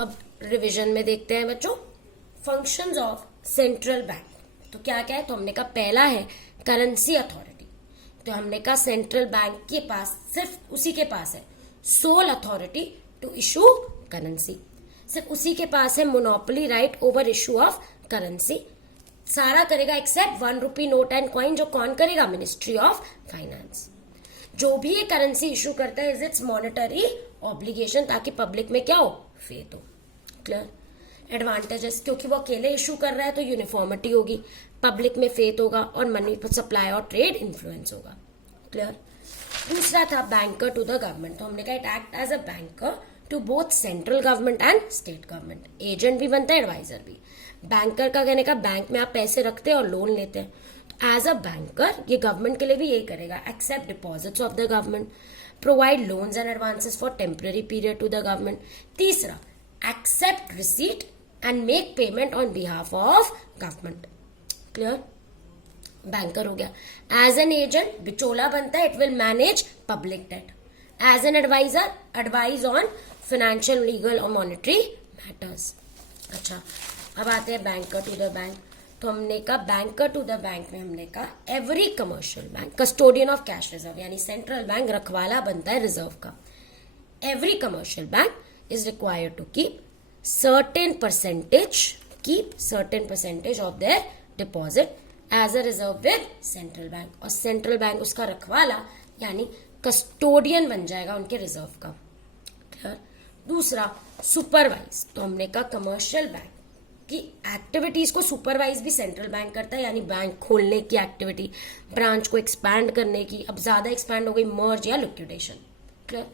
अब रिवीजन में देखते हैं बच्चों फंक्शंस ऑफ सेंट्रल बैंक। तो क्या क्या है, तो हमने कहा पहला है करेंसी अथॉरिटी। तो हमने कहा सेंट्रल बैंक के पास सिर्फ उसी के पास है sole authority to issue currency, सिर्फ उसी के पास है monopoly right over issue of currency. सारा करेगा except 1 rupee note and coin, जो कौन करेगा, मिनिस्ट्री ऑफ फाइनेंस। जो भी ये करेंसी इशू करता है इज इट्स मॉनेटरी ऑब्लिगेशन, ताकि पब्लिक में क्या हो, फेथ हो। क्लियर। एडवांटेजेस, क्योंकि वो अकेले इशू कर रहा है तो यूनिफॉर्मिटी होगी, पब्लिक में फेथ होगा और मनी सप्लाई और ट्रेड इन्फ्लुएंस होगा। क्लियर। दूसरा था बैंकर टू द गवर्नमेंट। तो हमने कहा it act as a banker to both central government and state government. Agent भी बनता है, एडवाइजर भी। बैंकर का कहने का बैंक में आप पैसे रखते हैं और लोन लेते हैं, एज अ बैंकर ये गवर्नमेंट के लिए भी यही करेगा, accept deposits of the government, provide loans and advances for temporary period to the government. तीसरा, accept receipt and make payment on behalf of government. Clear. Banker हो गया। एज एन एजेंट बिचौला बनता है, it will manage public debt. As an adviser, advise on financial, legal और monetary matters. अच्छा, अब आते हैं बैंकर टू द बैंक। तो हमने कहा बैंकर टू द बैंक में हमने कहा every commercial bank custodian of cash reserve, यानी सेंट्रल बैंक रखवाला बनता है रिजर्व का। Every commercial bank is required to keep certain percentage of their deposit as a reserve with central bank, और central bank उसका रखवाला यानी कस्टोडियन बन जाएगा उनके रिजर्व का। क्लियर। दूसरा, सुपरवाइज। तो हमने कहा कमर्शियल बैंक की एक्टिविटीज को सुपरवाइज भी सेंट्रल बैंक करता है, यानी बैंक खोलने की एक्टिविटी, ब्रांच को एक्सपैंड करने की, अब ज्यादा एक्सपैंड हो गई, मर्ज या लिक्विडेशन। क्लियर।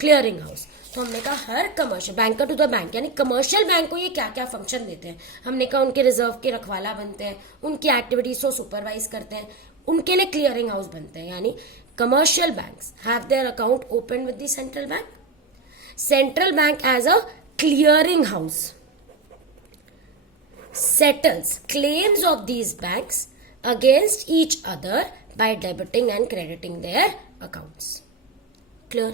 Clearing house. तो हमने कहा हर commercial banker to the bank यानी कमर्शियल बैंक को ये क्या क्या फंक्शन देते हैं, हमने कहा उनके रिजर्व के रखवाला बनते हैं, उनकी एक्टिविटीज को सुपरवाइज करते हैं, उनके लिए क्लियरिंग हाउस बनते हैं। यानी commercial banks have their account open with the central bank. Central bank as a clearing house settles claims of these banks against each other by debiting and crediting their accounts. Clear.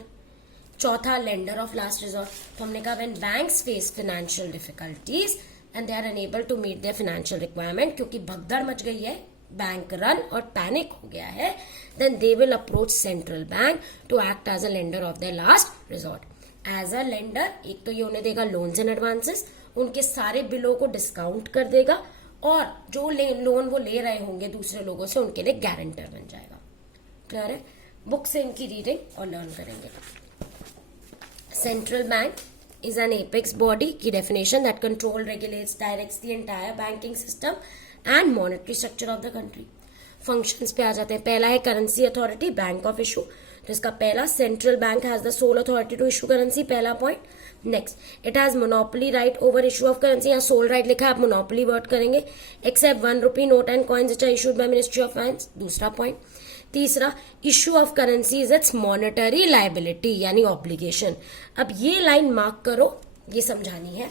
चौथा, lender of last resort. तो हमने कहा when banks face financial difficulties and they are unable to meet their financial requirement, क्योंकि भगदड़ much गई है, bank run और panic हो गया है, then they will approach central bank to act as a lender of their last resort. As a lender, एक तो ये उन्हें देगा लोन्स एंड एडवांसेस, उनके सारे बिलों को डिस्काउंट कर देगा, और जो लोन वो ले रहे होंगे दूसरे लोगों से उनके लिए गारंटर बन जाएगा। क्लियर है। बुक से इनकी रीडिंग और लर्न करेंगे। Central bank is an apex body की definition that control, regulates, directs the entire banking system and monetary structure of the country. Functions पे आ जाते हैं। पहला है currency authority, bank of issue. तो इसका पहला, central bank has the sole authority to issue currency, पहला point. Next, it has monopoly right over issue of currency, यहाँ सोल राइट लिखा है, आप मोनोपोली वर्ड करेंगे, accept 1 rupee note and coins which are issued by ministry of finance, दूसरा point. तीसरा, issue of currency is its monetary liability यानी obligation. अब ये लाइन मार्क करो, ये समझानी है।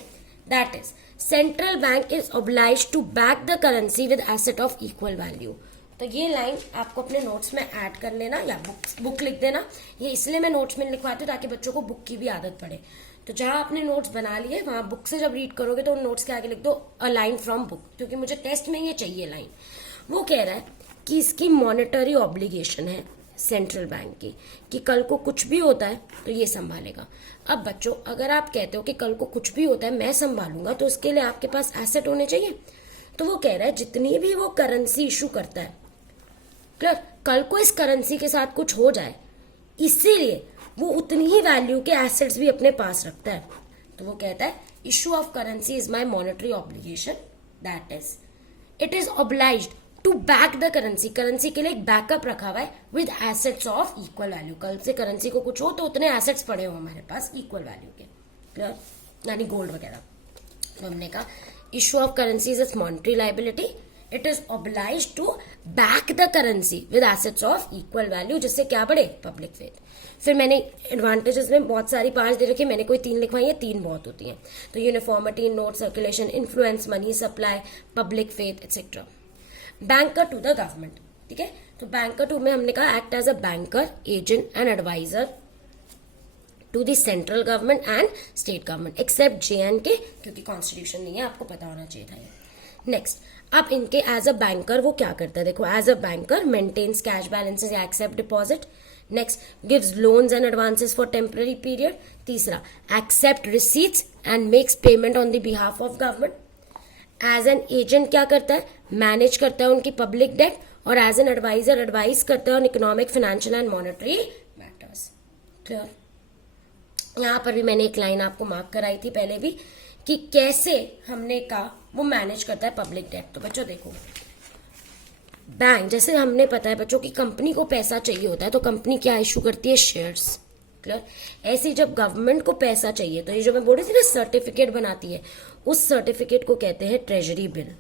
That is central bank is obliged to back the currency with asset of equal value. तो ये लाइन आपको अपने नोट्स में ऐड कर लेना या बुक लिख देना। ये इसलिए मैं नोट्स में लिखवाती हूँ ताकि बच्चों को बुक की भी आदत पड़े। तो जहां आपने नोट्स बना लिए वहां बुक से जब रीड करोगे तो उन नोट्स के आगे लिख दो अ लाइन फ्रॉम बुक, क्योंकि मुझे टेस्ट में ये चाहिए लाइन। वो कह रहा है कि इसकी मॉनेटरी ऑब्लिगेशन है सेंट्रल बैंक की, कि कल को कुछ भी होता है तो ये संभालेगा। अब बच्चों, अगर आप कहते हो कि कल को कुछ भी होता है मैं संभालूंगा, तो उसके लिए आपके पास एसेट होने चाहिए। तो वो कह रहा है जितनी भी वो करेंसी इशू करता है, क्लियर, कल को इस करेंसी के साथ कुछ हो जाए, इसीलिए वो उतनी ही वैल्यू के एसेट्स भी अपने पास रखता है। तो वो कहता है issue of currency is my monetary obligation, that is it is obliged to back the currency. Currency के लिए एक बैकअप रखा हुआ है with assets of equal value. कल से करेंसी को कुछ हो तो उतने एसेट्स पड़े हो हमारे पास इक्वल वैल्यू के, क्लियर, यानी गोल्ड वगैरह। तो हमने कहा issue of currency is its monetary liability, it is obliged to back the currency with assets of equal value, जिससे क्या बढ़े, पब्लिक फेथ। फिर मैंने एडवांटेजेस में बहुत सारी 5 दे रखी है, मैंने कोई 3 लिखवाई है, 3 बहुत होती हैं। तो uniformity, note circulation, influence, money supply, public faith etcetera. Banker to the government, ठीक है। तो बैंकर टू में हमने कहा act as a banker, agent and adviser to the central government and state government except JNK, क्योंकि constitution नहीं है, आपको पता होना चाहिए था ये। नेक्स्ट, अब इनके एज अ बैंकर वो क्या करता है, देखो as a banker maintains cash balances या accept deposit. Next, gives loans and advances for temporary period. तीसरा, accept receipts and makes payment on the behalf of government. As an agent क्या करता है, मैनेज करता है उनकी पब्लिक डेट, और as an adviser advice करता है on economic, financial and monetary matters. Clear? यहां पर भी मैंने एक लाइन आपको मार्क कराई थी पहले भी कि कैसे हमने कहा वो मैनेज करता है पब्लिक डेट। तो बच्चों देखो, बैंक, जैसे हमने पता है बच्चों की कंपनी को पैसा चाहिए होता है तो कंपनी क्या इशू करती है, शेयर्स। क्लियर? ऐसे जब गवर्नमेंट को पैसा चाहिए तो ये जो मैं बोल रही थी ना सर्टिफिकेट बनाती है, उस सर्टिफिकेट को कहते हैं ट्रेजरी बिल।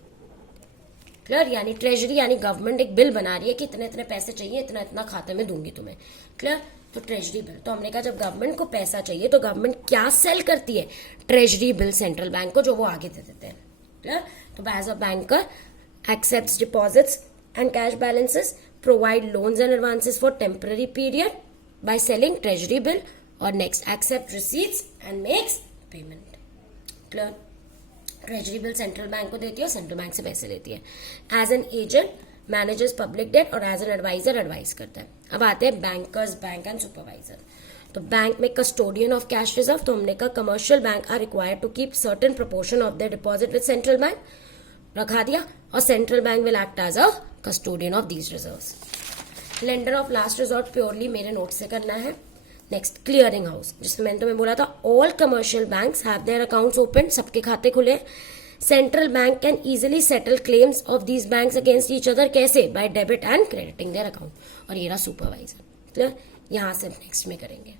क्लियर? यानी ट्रेजरी यानी गवर्नमेंट एक बिल बना रही है कि इतने इतने पैसे चाहिए, इतना इतना खाते में दूंगी तुम्हें। क्लियर? तो ट्रेजरी बिल, तो हमने कहा जब गवर्नमेंट को पैसा चाहिए तो गवर्नमेंट क्या सेल करती है, ट्रेजरी बिल सेंट्रल बैंक को, जो वो आगे दे देते हैं। क्लियर? तो as a banker accepts deposits and cash balances, provide loans and advances for temporary period by selling treasury bill, और next accept receipts and makes payment. Clear? Treasury bill central bank को देती है और central bank से पैसे लेती है। As an agent manages public debt, और एज एन एडवाइजर एडवाइस करता है। अब आते हैं बैंकर्स, बैंक एंड सुपरवाइजर। तो बैंक में कस्टोडियन ऑफ कैश रिजर्व, तो हमने कहा commercial bank are required to keep certain proportion of their deposit with central bank, रखा दिया, और central bank will act as a custodian of these reserves. Lender of last resort purely मेरे note से करना है। नेक्स्ट, क्लियरिंग हाउस, जिसमें मैंने तुम्हें बोला था all commercial banks have their accounts open, सबके खाते खुले। Central bank can easily settle claims of these banks against each other, कैसे, by debit and crediting their account. और ये रहा सुपरवाइजर। क्लियर? यहां से नेक्स्ट में करेंगे।